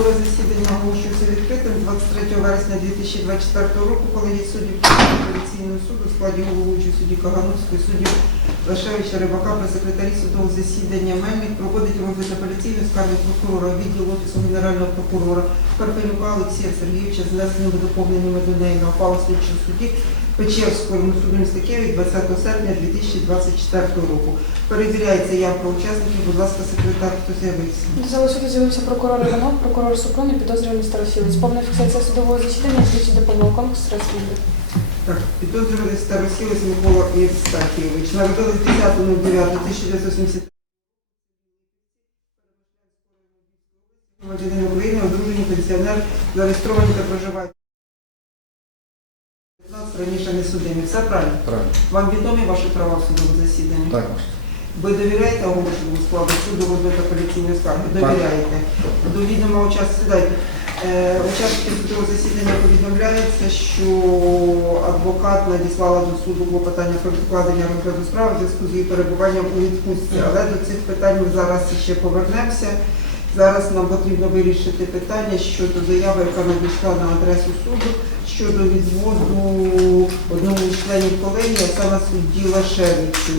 Судове засідання оголошується відкритим. 23 вересня 2024 року, коли є суддів апеляційного суду в складі головуючого судді Кагановської, суддів Лашевича Рибака при секретарі судового засідання Мельник проводить розгляд апеляційної скарги прокурора відділу Офісу Генерального прокурора Карпенюка Олексія Сергійовича з внесеними доповненнями до неї на ухвалу слідчого судді Печерського суду міста Києва 20 серпня 2024 року. Перевіряється явка учасників, будь ласка, секретар, хто з'явився. Залу суду з'явився прокурор Іванов, прокурор Супрун і підозрюваний Старосілець. Повна фіксація судового засідання слідчі до конкурсу розслідує. Так, підозрюваний Старосілець Микола Євстахійович. Народились 10.09.1970 громадянин України, одружені пенсіонер, зареєстровані та проживають. раніше не судимі. Все правильно? Правильно. Вам відомі ваші права в судовому засіданні? Також. Ви довіряєте оголошеному складу суду розгляду апеляційної скарги? Довіряєте. До відома участь сідайте. Е, Учасники судового засідання повідомляється, що адвокат надіслала до суду клопотання про відкладення розгляду справи в зв'язку з її перебуванням у відпустці. Але до цих питань ми зараз ще повернемося. Зараз нам потрібно вирішити питання щодо заяви, яка надійшла на адресу суду щодо відводу одному з членів колегії, а саме судді Лашевичу.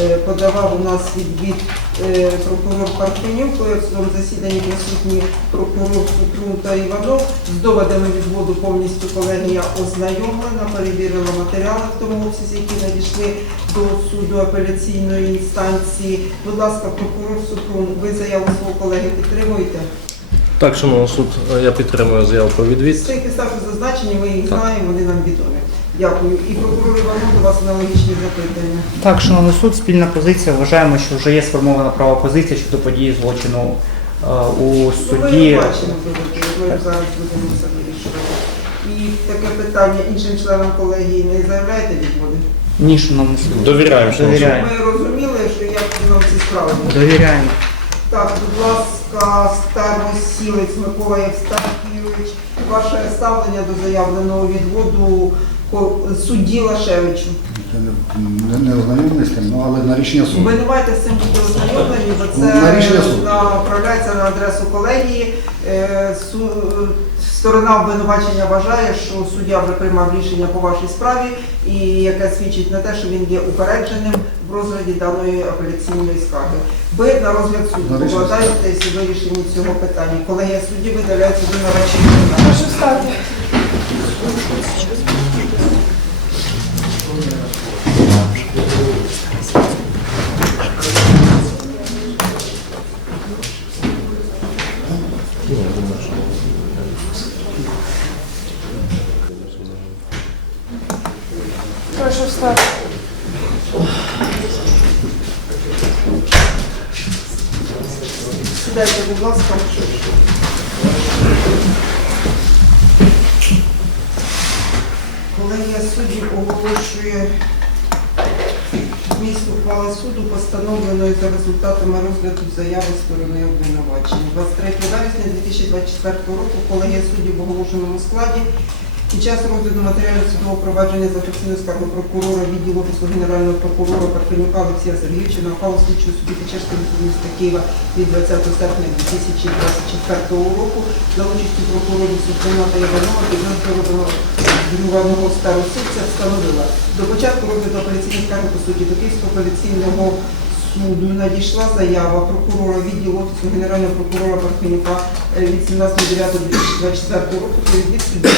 Е, Подавав у нас відвід е, прокурор Парфенюк, коли в судовому засіданні присутні прокурор Супрун та Іванов. З доводами відводу повністю колегія ознайомлена, перевірила матеріали в тому обсязі, які надійшли до суду апеляційної інстанції. Будь ласка, прокурор Супрун, ви заяву свого колеги підтримуєте? Так, шановний суд, я підтримую заяву про відвід. цих підстав що зазначені, ми їх знаємо, вони нам відомі. Дякую. І прокурор Іванов, до вас аналогічні запитання. Так, шановний суд, спільна позиція. Вважаємо, що вже є сформована права позиція щодо події злочину е, у Ну, ми суді. бачимо ми зараз будемо це вирішувати. І таке питання іншим членам колегії не заявляєте відводи? Ні, шановний суд. Довіряємо, шановний суд. Довіряємо. Ми розуміли, що як нам ці справи. Довіряємо. Так, будь ласка, старосілець Микола Євстахійович, ваше ставлення до заявленого відводу судді Лашевичу. Я не, не, не ознайомлений з тим, ну, але на рішення суду. Ви не маєте з цим бути ознайомлені, бо це На рішення суду. направляється на адресу колегії. Е, су- Сторона обвинувачення вважає, що суддя вже приймав рішення по вашій справі, і яке свідчить на те, що він є упередженим в розгляді даної апеляційної скарги. Ви на розгляд суду рішення покладаєтесь у вирішенні цього питання. Колегія судді видаляється до наречення. Прошу встати. Прошу встати. Сідайте, будь ласка. Колегія суддів оголошує місць ухвали суду, постановленої за результатами розгляду заяви сторони обвинувачення. 23 вересня 2024 року колегія суддів в оголошеному складі під час розгляду матеріалів судового провадження за фіксійною скаргою прокурора відділу Офісу Генерального прокурора Парфенюка Олексія Сергійовича на ухвалу слідчого судді Печерського міста Києва від 20 серпня 2024 року за участю прокурорів Супруна та Іванова підозрюваного старосудця встановила. До початку розгляду апеляційних скарги по суті до Київського апеляційного суду надійшла заява прокурора відділу Офісу Генерального прокурора Парфенюка е, від 17.09.2024 року про відвід судді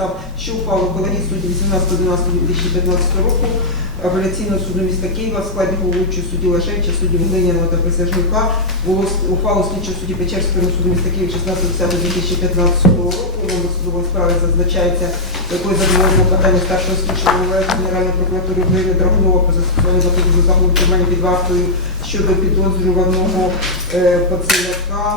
підстав, що упало колегії судді 18.11.2015 року апеляційного суду міста Києва в складі головуючого судді Лашевича, судді Глиняного та Присяжника було ухвалу слідчого судді Печерського суду міста Києва 16.10.2015 року. Номер судової справи зазначається, якою задоволено питання старшого слідчого голови Генеральної прокуратури України Драгунова про застосування заходу заходу тримання під вартою щодо підозрюваного е, пацієнта.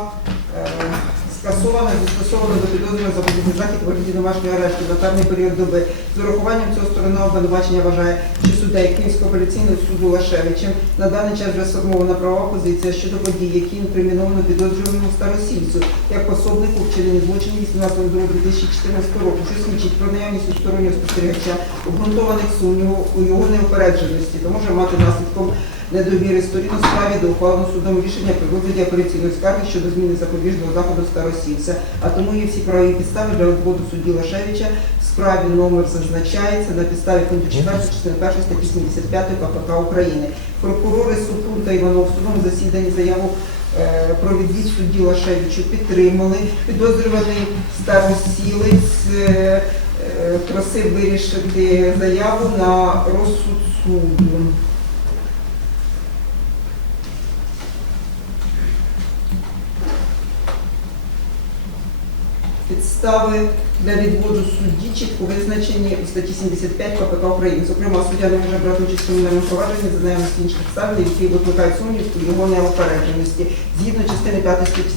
Скасовано застосовано до підозрюваного запобігти захід у вигляді домашнього арешту на певний період доби. З урахуванням цього сторона обвинувачення вважає, що суддя Київського апеляційного суду Лашевичем на даний час вже сформована правова позиція щодо подій, які інкриміновано підозрюваному старосільцю як пособнику вчинення злочинів 18.02.2014 року, що свідчить про наявність у стороннього спостерігача обґрунтованих сумнівів у його неупередженості, та може мати наслідком недовіри сторін у справі до ухваленого судом рішення при розгляді апеляційної скарги щодо зміни запобіжного заходу старосільця. А тому є всі правові підстави для відводу судді Лашевича. В справі номер зазначається на підставі пункту 4 частини 1 статті 75 КПК України. Прокурори Супрун та Іванов в судовому засіданні заяву е, про відвід судді Лашевичу підтримали. Підозрюваний старосілець е, е, просив вирішити заяву на розсуд суду. Підстави для відводу судді чітко визначені у статті 75 КПК України. Зокрема, суддя не може брати участь в кримінальному провадженні за наявності інших обставин, які викликають сумнів у його неопередженості. Згідно частини 5 статті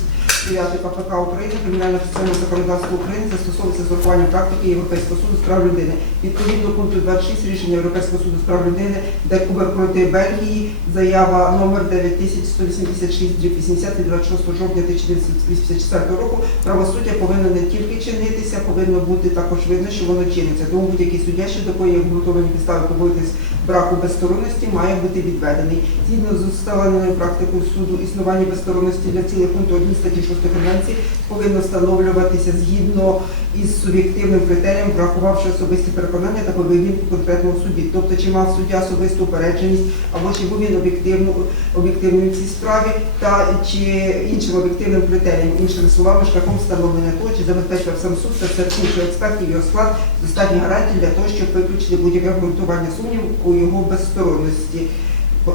9 КПК України, кримінальне процесуальне законодавство України застосовується з урахуванням практики Європейського суду з прав людини. Відповідно пункту 26 рішення Європейського суду з прав людини, де Кубер проти Бельгії, заява номер 9186 80 від 26 жовтня 1984 року, правосуддя повинно не тільки чинитися, повинно бути також видно, що воно чиниться. Тому будь-який суддя, що такої обґрунтовані підстави побоїтись браку безсторонності, має бути відведений. Згідно з усталеною практикою суду, існування безсторонності для цілих пункту 1 статті 6 Конвенції повинно встановлюватися згідно із суб'єктивним критерієм, врахувавши особисті переконання та поведінку конкретного судді. Тобто, чи мав суддя особисту упередженість, або чи був він об'єктивно, об'єктивним в цій справі, та чи іншим об'єктивним критерієм, іншими словами, шляхом встановлення того, чи забезпечив сам суд та серед інших експертів його склад достатні гарантії для того, щоб виключити будь-яке обґрунтування сумнів у його безсторонності.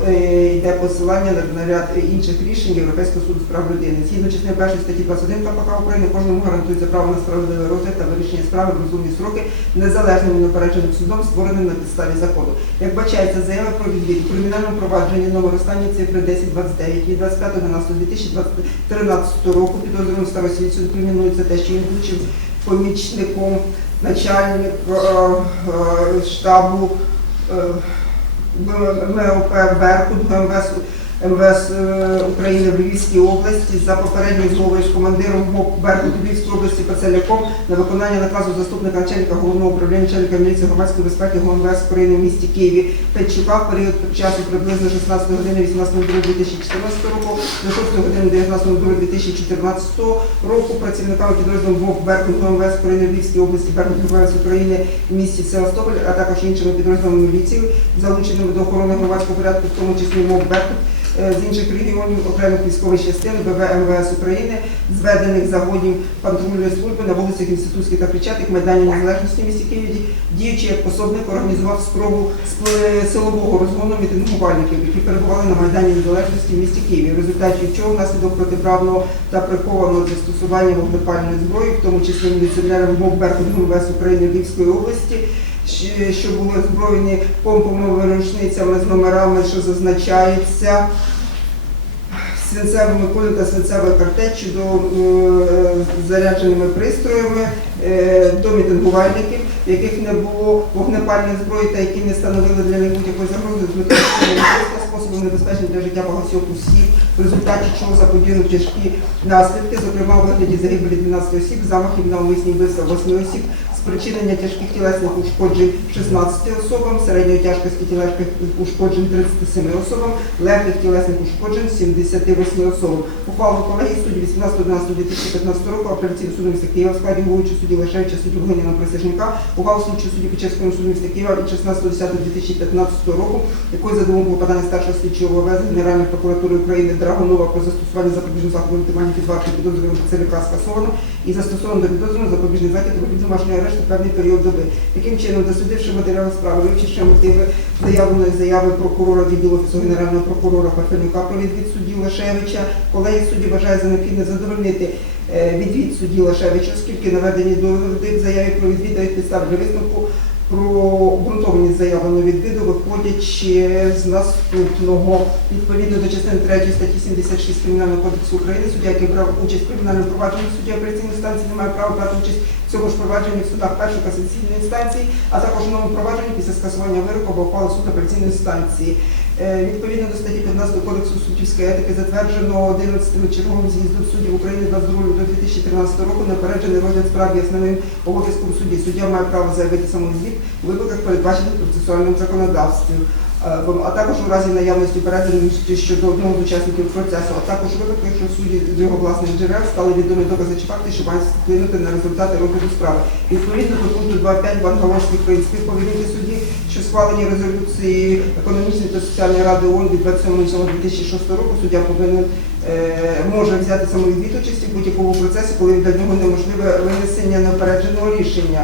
Е, Йде посилання на- ряд інших рішень Європейського суду з прав людини. Згідно частини першої статті 21 КПК України, кожному гарантується право на справедливий розгляд та вирішення справи в розумні строки, незалежним і неупередженим судом, створеним на підставі закону. Як бачається, заява про відвід у кримінальному провадженні номер останньої цифри 1029 від 25.12.2013 року підозрюваним старосвітцю інкримінується те, що він включив помічником начальника е, е, штабу е, МОП Беркут МВС, е, України в Львівській області за попередньою змовою з командиром МОП Беркут Львівської області Пацеляком на виконання наказу заступника начальника головного управління начальника міліції громадської безпеки ГУМВС України в місті Києві. Петчука в період часу приблизно 16 години 18 2014 року до 6 години 19 2014 року працівниками підрозділу МОП Беркут ГУМВС України в Львівській області Беркут ГУМВС України в місті Севастополь, а також іншими підрозділами міліції, залученими до охорони громадського порядку, в тому числі МОП Беркут, з інших регіонів окремих військових частин БВ МВС України, зведених загонів патрульної служби на вулицях Інститутській та Кричатик, Майдані Незалежності місті Києві, діючи як пособник, організував спробу силового розгону мітингувальників, які перебували на Майдані Незалежності в місті Києві, в результаті чого внаслідок протиправного та прихованого застосування вогнепальної зброї, в тому числі міліціонером МОК Беркут МВС України Львівської області, що були озброєні помповими рушницями з номерами, що зазначається свинцевими кулею та свинцевою картеччю до е, зарядженими пристроями е, до мітингувальників, яких не було вогнепальної зброї та які не становили для них будь-якої загрози з метою способом небезпечним для життя багатьох осіб, в результаті чого заподіяно тяжкі наслідки, зокрема у вигляді загибелі 12 осіб, замахів на умисні вбивства 8 осіб, спричинення тяжких тілесних ушкоджень 16 особам, середньої тяжкості тілесних ушкоджень 37 особам, легких тілесних ушкоджень 78 особам. Ухвалу колегії судді 18.11.2015 року апеляційного суду міста Києва в складі головуючого судді Лешевича, судді Вгоніна Присяжника, ухвалу слідчого судді Печерського суду міста Києва від 16.10.2015 року, якою за думку подання старшого слідчого ВВС Генеральної прокуратури України Драгонова про застосування запобіжного заходу витримання під вартою підозрюваного скасовано і застосовано до підозрюваного запобіжний захід вигляді домашнього певний період доби. Таким чином, досудивши матеріали справи, вивчивши мотиви заявленої заяви прокурора відділу Офісу Генерального прокурора Парфенюка про відвід судді Лашевича, колегія судді вважає за необхідне задовольнити е, відвід судді Лашевича, оскільки наведені доводи в заяві про відвід дають підстав для висновку про обґрунтовані заяви на відвіду, виходячи з наступного. Відповідно до частини 3 статті 76 Кримінального кодексу України, суддя, який брав участь в кримінальному провадженні суддя апеляційної станції, не має права брати участь в цьому ж провадженні в судах першої касаційної інстанції, а також в новому провадженні після скасування вироку або ухвали суду апеляційної станції. Е, Відповідно до статті 15 Кодексу суддівської етики затверджено 11 черговим з'їздом суддів України 22 до 2013 року непереджений розгляд справ основним обов'язком судді. Суддя має право заявити самозвіт у випадках, передбачених процесуальним законодавством. Е, а також у разі наявності переданості щодо одного з учасників процесу, а також випадку, якщо судді з його власних джерел стали відомі докази чи факти, що мають вплинути на результати розгляду справи. Відповідно до пункту 2.5 Бангаловських принципів повідомити судді, що схвалені резолюції економічної та соціальної ради ООН від 27.07.2006 року суддя повинен е, може взяти самовідвід участі в будь-якому процесі, коли для нього неможливе винесення неопередженого рішення.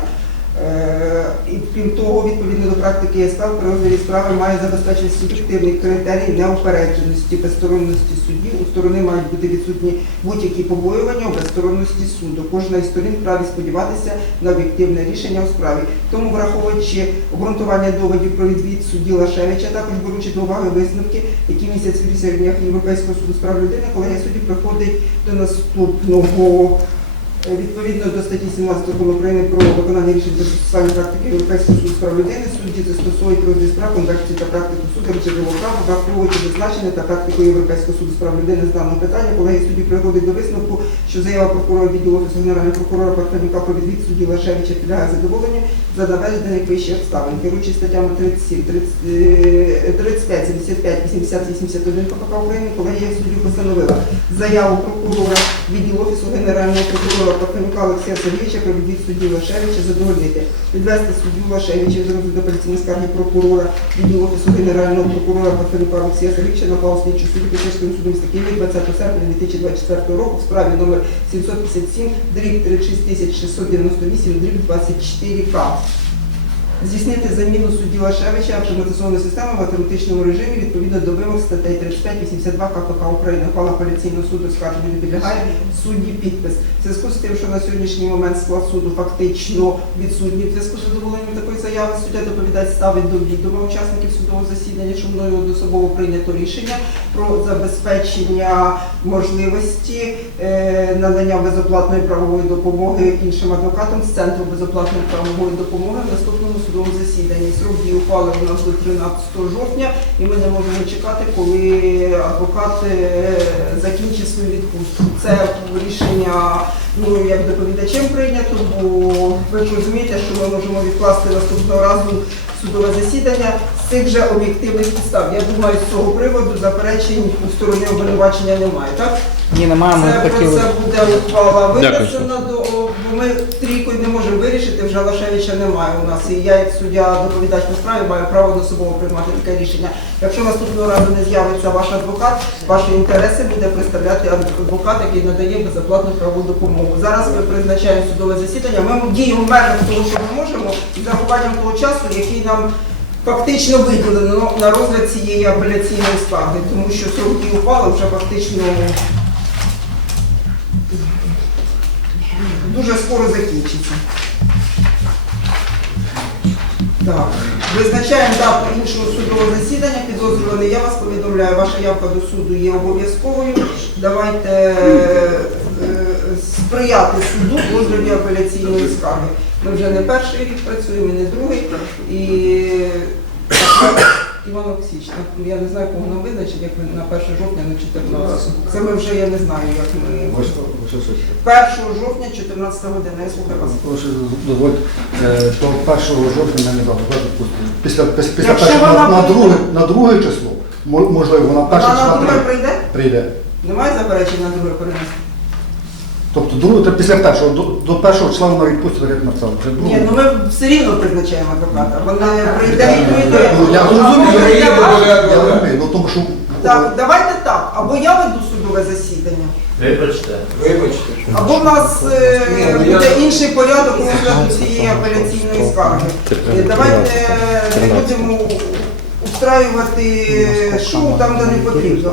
Е, І крім того, відповідно до практики ЄСПЛ при розгляді справи має забезпечити суб'єктивний критерій неупередженості, безсторонності судді. У сторони мають бути відсутні будь-які побоювання у безсторонності суду. Кожна із сторін вправі сподіватися на об'єктивне рішення у справі. Тому, враховуючи обґрунтування доводів про відвід судді Лашевича, також беручи до уваги висновки, які місяць в рішеннях Європейського суду з прав людини, колегія суддів приходить до наступного. Е, Відповідно до статті 17 закону України про виконання рішень та застосування практики Європейського суду з прав людини, судді застосовують розгляд справ, конвекцію та практику суду джерело права, враховуючи зазначення та практику Європейського суду з прав людини з даного питання, колегія судді приходить до висновку, що заява прокурора відділу офісу генерального прокурора Парфенюка про відвід судді Лашевича підлягає задоволенню за наведених вище обставин. Керуючи статтями 37, 30, е, 35, 75, 80, 81 КПК України, колегія суддів постановила заяву прокурора відділу офісу генерального прокурора Парфенюка Олексія Сергійовича про відвід судді Лашевича задовольнити. Відвести суддю Лашевича з розгляду апеляційної скарги прокурора відділу офісу генерального прокурора Парфенюка Олексія Сергійовича на Печерського суду міста Києва 20 серпня 2024 року в справі номер 757 дріб 36698 дріб 24К. Здійснити заміну судді Лашевича автоматизованої системи в автоматичному режимі відповідно до вимог статей 35-82 КПК України. Ухвала апеляційного суду скарження не підлягає судді підпис. В зв'язку з тим, що на сьогоднішній момент склад суду фактично відсутній в зв'язку з задоволенням такої заяви, суддя доповідач ставить до відома учасників судового засідання, що мною одноособово прийнято рішення про забезпечення можливості е, надання безоплатної правової допомоги іншим адвокатам з центру безоплатної правової допомоги в наступному судовому засіданні. Срок дії ухвали у нас до 13 жовтня, і ми не можемо чекати, коли адвокат е, закінчить свою відпустку. Це рішення ну як доповідачем прийнято, бо ви ж розумієте, що ми можемо відкласти наступного разу судове засідання з цих же об'єктивних підстав. Я думаю, з цього приводу заперечень у сторони обвинувачення немає, так? Ні, немає, ми Це хотіли. це буде ухвала винесена до ми трійкою не можемо вирішити. Вже Лашевича немає у нас. І я, як суддя доповідач по справі, маю право на собою приймати таке рішення. Якщо наступного разу не з'явиться ваш адвокат, ваші інтереси буде представляти адвокат, який надає безоплатну правову допомогу. Зараз ми призначаємо судове засідання. Ми діємо в того, що ми можемо, і з урахуванням того часу, який нам. Фактично виділено на розгляд цієї апеляційної скарги, тому що срок ухвали вже фактично дуже скоро закінчиться. Так. Визначаємо дату іншого судового засідання. Підозрюваний, я вас повідомляю, ваша явка до суду є обов'язковою. Давайте е, е, сприяти суду в розгляді апеляційної скарги. Ми вже не перший рік працюємо, не другий. І Іван Олексійович, я не знаю, кого нам визначить, як ви на 1 жовтня на 14. Це ми вже, я не знаю, як ми. Ось, ось, ось, ось. 1 жовтня, 14 година. Я слухаю вас. Дозвольте, е, то 1 жовтня мене. Після, після, першого, на, на, друге, на друге число, можливо, вона перше прийде. прийде? прийде. Немає заперечень на друге перенести? Тобто друге, то після першого, до, до першого числа вона відпустила, як написав. Вже Ні, ну ми все рівно призначаємо адвоката. Вона прийде і прийде. Ну, я розумію, я Я розумію, ну тому що Так, давайте так. Або я веду судове засідання, Вибачте. Вибачте. або в нас е, ну, буде інший порядок розгляду цієї апеляційної скарги. Е, Давайте не будемо устраювати шоу там, де не потрібно.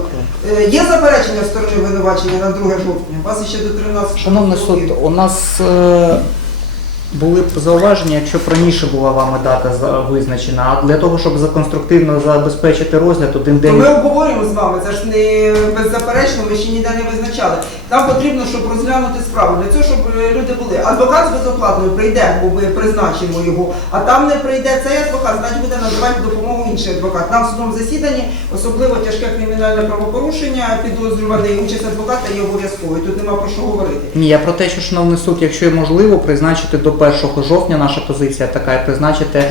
Е, Є заперечення сторони винувачення на 2 жовтня? У вас ще до 13 Шановний суд, у нас е, були б зауваження, якщо б раніше була вами дата визначена, а для того, щоб законструктивно забезпечити розгляд один день. ми обговорюємо з вами, це ж не беззаперечно, ми ще ніде не визначали. Нам потрібно, щоб розглянути справу. Для цього, щоб е, люди були. Адвокат з безоплатною прийде, бо ми призначимо його, а там не прийде цей адвокат, значить буде надавати допомогу інший адвокат. Нам в судовому засіданні особливо тяжке кримінальне правопорушення, підозрюваний участь адвоката є обов'язковою. Тут нема про що говорити. Ні, я про те, що шановний суд, якщо можливо, призначити до 1 жовтня наша позиція така і призначити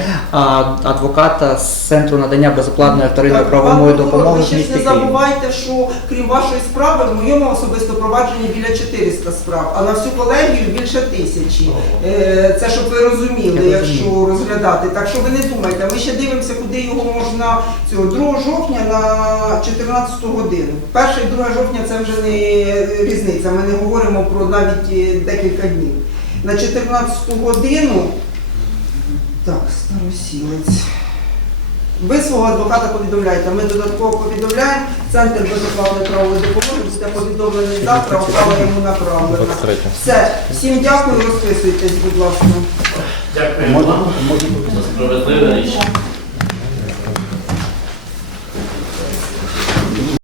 адвоката з центру надання безоплатної вторинної правової допомоги Ви ще не забувайте, що крім вашої справи, в моєму особисто провадженні біля 400 справ, а на всю колегію більше тисячі. Е, Це щоб ви розуміли, якщо розглядати. Так що ви не думайте, ми ще дивимося, куди його можна цього 2 жовтня на 14 годину. 1 і 2 жовтня це вже не різниця. Ми не говоримо про навіть е, декілька днів. На 14 годину. Так, старосілець. Ви свого адвоката повідомляєте, ми додатково повідомляємо. Центр безоплатної правової допомоги буде повідомлений завтра, ухвала йому направлена. Все, всім дякую, розписуйтесь, будь ласка. Дякуємо Можна? вам Можна? справедливе рішення.